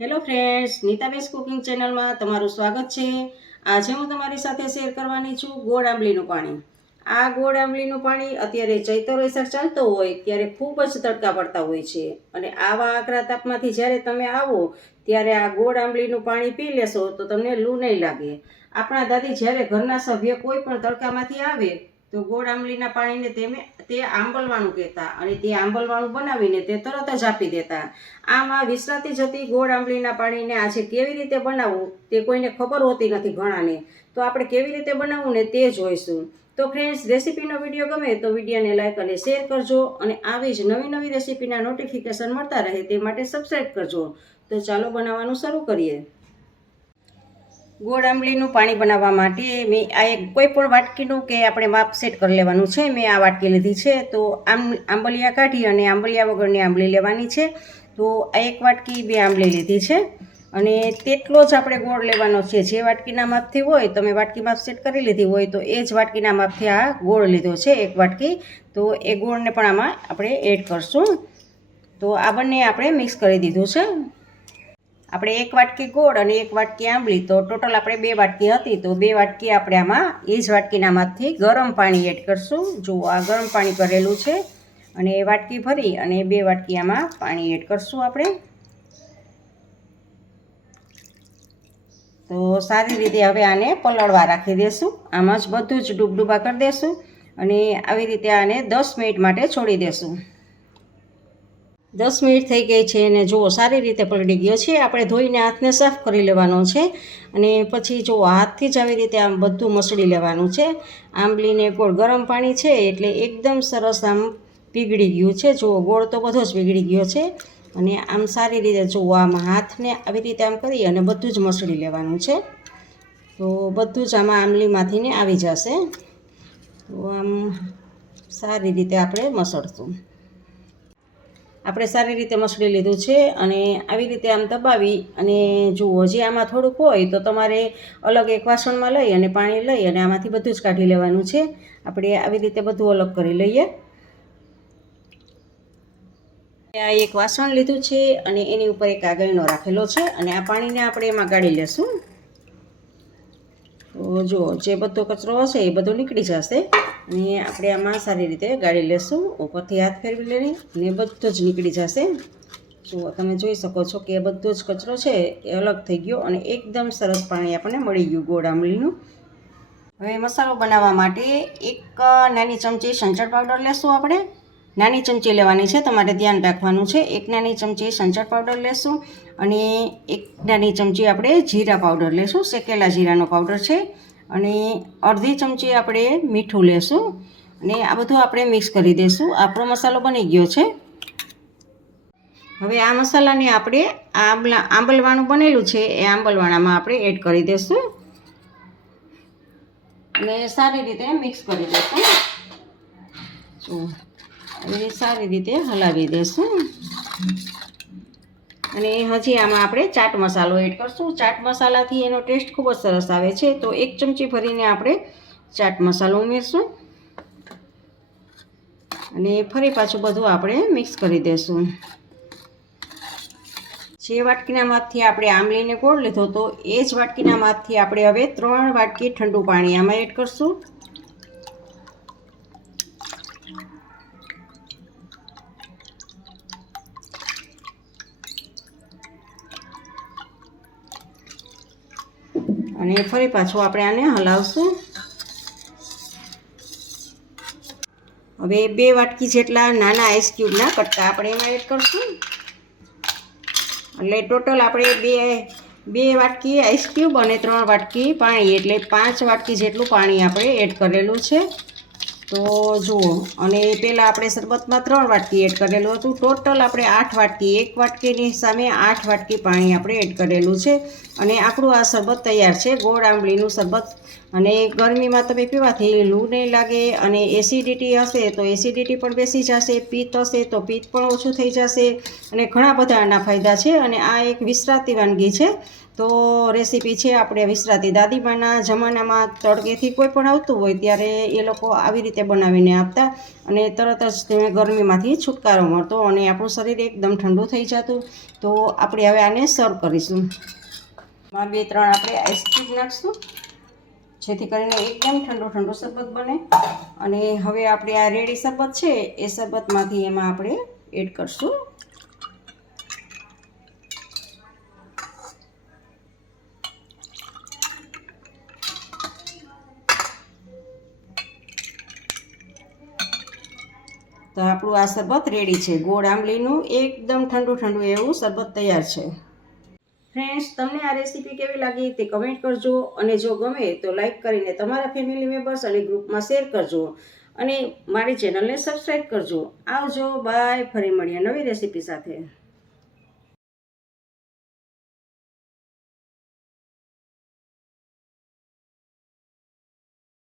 Hello friends, નીતાબેસ cooking ચેનલમાં તમારું સ્વાગત છે। આજે હું તમારી સાથે શેર કરવાની છું ગોળ આંબલીનું પાણી। આ ગોળ આંબલીનું પાણી અત્યારે ચૈત્ર વૈશાખ ચાલતો હોય ત્યારે ખૂબ જ તડકા પડતા હોય છે અને આવા આકરા તાપમાંથી જ્યારે તમે આવો ત્યારે આ ગોળ આંબલીનું પાણી પી લેશો તો તમને લૂ નહીં લાગે। આપણા દાદી જ્યારે ઘરના સભ્ય કોઈ પણ તડકામાંથી આવે તો ગોળ આંબલીના પાણીને તે આંબલવાણું કહેતા અને તે આંબલવાણું બનાવીને તે તરત જ આપી દેતા। આમાં વિસરાતી જતી ગોળ આંબલીના પાણીને આજે કેવી રીતે બનાવવું તે કોઈને ખબર હોતી નથી ઘણાને, તો આપણે કેવી રીતે બનાવવું ને તે જોઈશું। તો ફ્રેન્ડ્સ, રેસીપીનો વિડીયો ગમે તો વિડીયોને લાઈક અને શેર કરજો અને આવી જ નવી નવી રેસીપીના નોટિફિકેશન મળતા રહે તે માટે સબસ્ક્રાઈબ કરજો। તો ચાલો બનાવવાનું શરૂ કરીએ। ગોળ આંબલીનું પાણી બનાવવા માટે મેં આ કોઈ પણ વાટકીનું કે આપણે માપ સેટ કરી લેવાનું છે। મેં આ વાટકી લીધી છે, તો આંબલિયા કાઢી અને આંબલિયા વગરની આંબલી લેવાની છે। તો આ એક વાટકી બે આંબલી લીધી છે અને તેટલો જ આપણે ગોળ લેવાનો છે। જે વાટકીના માપથી હોય, તમે વાટકી માપ સેટ કરી લીધી હોય તો એ જ વાટકીના માપથી આ ગોળ લીધો છે એક વાટકી। તો એ ગોળને પણ આમાં આપણે એડ કરશું। તો આ બંને આપણે મિક્સ કરી દીધું છે। આપણે એક વાટકી ગોળ અને એક વાટકી આંબલી, તો ટોટલ આપણે બે વાટકી હતી, તો બે વાટકી આપણે આમાં એ જ વાટકીના માપથી ગરમ પાણી એડ કરશું। જો આ ગરમ પાણી કરેલું છે અને વાટકી ભરી અને બે વાટકી આમાં પાણી એડ કરશું આપણે। તો સારી રીતે હવે આને પલળવા રાખી દેશું। આમાં જ બધું જ ડૂબડૂબા કરી દેશું અને આવી રીતે આને 10 મિનિટ માટે છોડી દેશું। 10 મિનિટ થઈ ગઈ છે અને જુઓ સારી રીતે પલળી ગયો છે। આપણે ધોઈને હાથને સાફ કરી લેવાનો છે અને પછી જુઓ હાથથી જ આવી રીતે આમ બધું મસળી લેવાનું છે। આંબલીને ગોળ ગરમ પાણી છે એટલે એકદમ સરસ આમ પીગળી ગયું છે। જુઓ ગોળ તો બધો જ પીગળી ગયો છે અને આમ સારી રીતે જુઓ આમ હાથને આવી રીતે આમ કરી અને બધું જ મસળી લેવાનું છે। તો બધું જ આમાં આંબલીમાંથી ને આવી જશે। તો આમ સારી રીતે આપણે મસળશું। આપણે સારી રીતે મસળી લીધું છે અને આવી રીતે આમ દબાવી અને જુઓ હજી આમાં થોડુંક હોય તો તમારે અલગ એક વાસણમાં લઈ અને પાણી લઈ અને આમાંથી બધું જ કાઢી લેવાનું છે। આપણે આવી રીતે બધું અલગ કરી લઈએ। આ એક વાસણ લીધું છે અને એની ઉપર એક કાગળનો રાખેલો છે અને આ પાણીને આપણે એમાં ગાળી લેશું। તો જુઓ જે બધો કચરો હશે એ બધો નીકળી જશે અને આપણે આમાં સારી રીતે ગાળી લેશું। ઉપરથી હાથ ફેરવી લઈને અને બધો જ નીકળી જશે। જુઓ તમે જોઈ શકો છો કે બધો જ કચરો છે એ અલગ થઈ ગયો અને એકદમ સરસ પાણી આપણને મળી ગયું ગોળ આંબલીનું। હવે મસાલો બનાવવા માટે એક નાની ચમચી સંચળ પાવડર લેશું આપણે। નાની ચમચી લેવાની છે, તમારે ધ્યાન રાખવાનું છે। એક નાની ચમચી સંચળ પાવડર લેશું અને એક નાની ચમચી આપણે જીરા પાવડર લેશું, શેકેલા જીરાનો પાવડર છે અને અડધી ચમચી આપણે મીઠું લેશું અને આ બધું આપણે મિક્સ કરી દઈશું। આપણો મસાલો બની ગયો છે। હવે આ મસાલાને આપણે આંબલવાણું બનેલું છે એ આંબલવાણામાં આપણે એડ કરી દઈશું અને સારી રીતે મિક્સ કરી દઈશું। જો હવે સારી રીતે હલાવી દઈશું અને હજી આમાં આપણે ચાટ મસાલો એડ કરશું। ચાટ મસાલાથી એનો ટેસ્ટ ખૂબ જ સરસ આવે છે। તો એક ચમચી ભરીને આપણે ચાટ મસાલો ઉમેરશું અને ફરી પાછું બધું આપણે મિક્સ કરી દઈશું। જે વાટકીના માપથી આપણે આંબલીને ગોળ લીધો તો એ જ વાટકીના માપથી આપણે હવે 3 વાટકી ઠંડુ પાણી આમાં એડ કરશું। અને ફરી પાછું આપણે આને હલાવશું। હવે 2 વાટકી જેટલા નાના આઈસ ક્યુબના કટકા આપણે એમાં એડ કરશું। એટલે ટોટલ આપણે બે વાટકી આઈસ ક્યુબ અને 3 વાટકી પાણી એટલે 5 વાટકી જેટલું પાણી આપણે એડ કરેલું છે। તો જુઓ, અને પહેલાં આપણે શરબતમાં 3 વાટકી એડ કરેલું હતું। ટોટલ આપણે 8 વાટકી, એક વાટકીની સામે 8 વાટકી પાણી આપણે એડ કરેલું છે અને આપણું આ શરબત તૈયાર છે, ગોળ આંબલીનું શરબત। અને ગરમીમાં તમે પીવાથી લૂ નહીં લાગે અને એસિડિટી હશે તો એસિડિટી પણ બેસી જશે, પિત્ત હશે તો પિત્ત પણ ઓછું થઈ જશે અને ઘણા બધા આના ફાયદા છે। અને આ એક વિસરાતી વાનગી છે। તો રેસીપી છે આપણે વિસરાતી દાદીમાના જમાનામાં તડકેથી કોઈ પણ આવતું હોય ત્યારે એ લોકો આવી રીતે રીતે બનાવીને આપતા અને તરત જ તેને ગરમીમાંથી છુટકારો મળતો અને આપણું શરીર એકદમ ઠંડુ થઈ જતું. તો આપણે હવે આને સર્વ કરીશું. માં 2-3 આપણે આઈસ ક્યુબ નાખીશું જેથી કરીને એકદમ ઠંડુ ઠંડુ શરબત બને. અને હવે આપણે આ રેડી શરબત છે એ શરબતમાંથી એમાં આપણે એડ કરશું. તો આપણું આ શરબત રેડી છે. ગોળ આંબલીનું એકદમ ઠંડુ ઠંડુ એવું શરબત તૈયાર છે. ફ્રેન્ડ્સ, તમને આ રેસીપી કેવી લાગી તે કમેન્ટ કરજો અને જો ગમે તો લાઈક કરીને તમારા ફેમિલી મેમ્બર્સ અને ગ્રુપમાં શેર કરજો અને મારી ચેનલને સબસ્ક્રાઈબ કરજો. આવજો, બાય. ફરી મળીએ નવી રેસીપી સાથે.